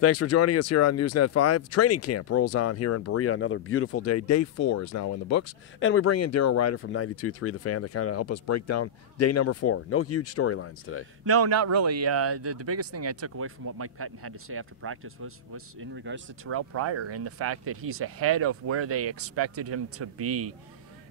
Thanks for joining us here on Newsnet 5. Training camp rolls on here in Berea. Another beautiful day. Day 4 is now in the books. And we bring in Daryl Ruiter from 92.3 The Fan to kind of help us break down day number 4. No huge storylines today. No, not really. The biggest thing I took away from what Mike Pettin had to say after practice was in regards to Terrell Pryor and the fact that he's ahead of where they expected him to be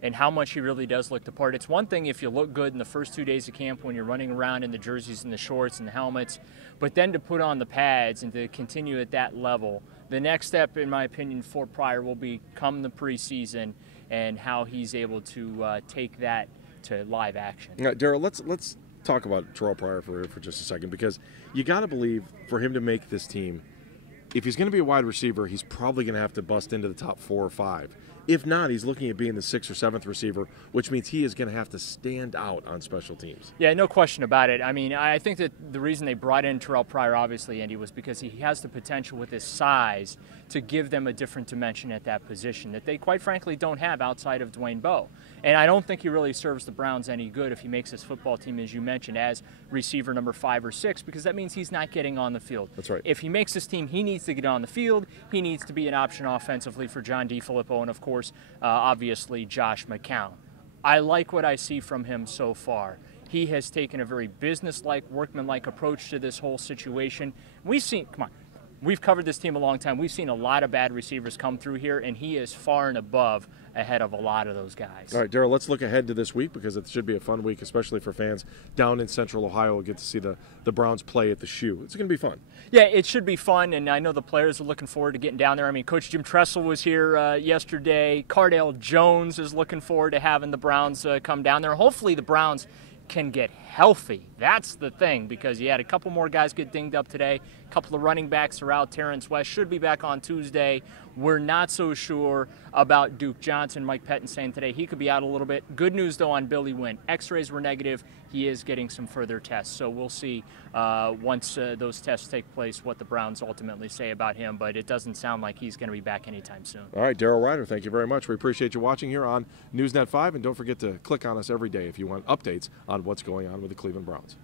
and how much he really does look the part. It's one thing if you look good in the first 2 days of camp when you're running around in the jerseys and the shorts and the helmets, but then to put on the pads and to continue at that level, the next step, in my opinion, for Pryor will be come the preseason and how he's able to take that to live action. Daryl, let's talk about Terrell Pryor for just a second, because you got to believe for him to make this team, if he's going to be a wide receiver, he's probably going to have to bust into the top 4 or 5. If not, he's looking at being the 6th or 7th receiver, which means he is going to have to stand out on special teams. Yeah, no question about it. I mean, I think that the reason they brought in Terrell Pryor, obviously, Andy, was because he has the potential with his size to give them a different dimension at that position that they, quite frankly, don't have outside of Dwayne Bowe. And I don't think he really serves the Browns any good if he makes his football team, as you mentioned, as receiver number 5 or 6, because that means he's not getting on the field. That's right. If he makes his team, he needs to get on the field. He needs to be an option offensively for John DeFilippo and, of course, obviously Josh McCown. I like what I see from him so far. He has taken a very business-like, workman-like approach to this whole situation. We've seen, come on, we've covered this team a long time. We've seen a lot of bad receivers come through here, and he is far and above ahead of a lot of those guys. All right, Daryl, let's look ahead to this week, because it should be a fun week, especially for fans down in Central Ohio. We'll get to see the Browns play at the Shoe. It's going to be fun. Yeah, it should be fun, and I know the players are looking forward to getting down there. I mean, Coach Jim Tressel was here yesterday. Cardale Jones is looking forward to having the Browns come down there. Hopefully the Browns can get healthy. That's the thing, because you had a couple more guys get dinged up today. A couple of running backs are out. Terrence West should be back on Tuesday. We're not so sure about Duke Johnson. Mike Pettin saying today he could be out a little bit. Good news, though, on Billy Wynn. X-rays were negative. He is getting some further tests. So we'll see once those tests take place what the Browns ultimately say about him. But it doesn't sound like he's going to be back anytime soon. All right, Daryl Ruiter, thank you very much. We appreciate you watching here on Newsnet 5. And don't forget to click on us every day if you want updates on what's going on with the Cleveland Browns.